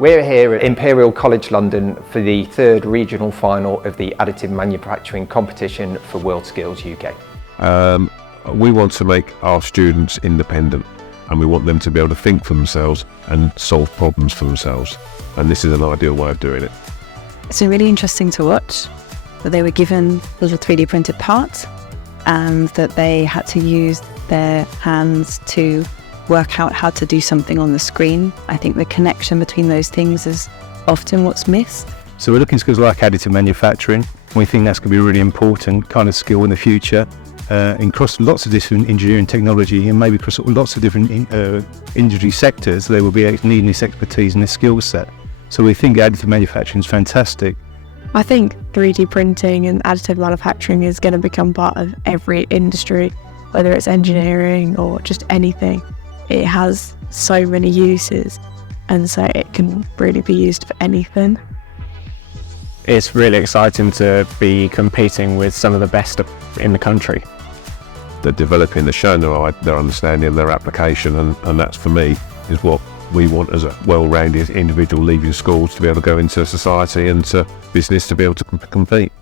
We're here at Imperial College London for the third regional final of the Additive Manufacturing competition for WorldSkills UK. We want to make our students independent, and we want them to be able to think for themselves and solve problems for themselves. And this is an ideal way of doing it. It's been really interesting to watch that they were given little 3D printed parts and that they had to use their hands to work out how to do something on the screen. I think the connection between those things is often what's missed. So we're looking at skills like additive manufacturing. We think that's going to be a really important kind of skill in the future, across lots of different engineering technology and maybe across lots of different industry sectors. They will be needing this expertise and this skill set. So we think additive manufacturing is fantastic. I think 3D printing and additive manufacturing is going to become part of every industry, whether it's engineering or just anything. It has so many uses, and so it can really be used for anything. It's really exciting to be competing with some of the best in the country. They're developing, they're showing their understanding, their application, and that's, for me, is what we want as a well-rounded individual leaving schools to be able to go into society and to business to be able to compete.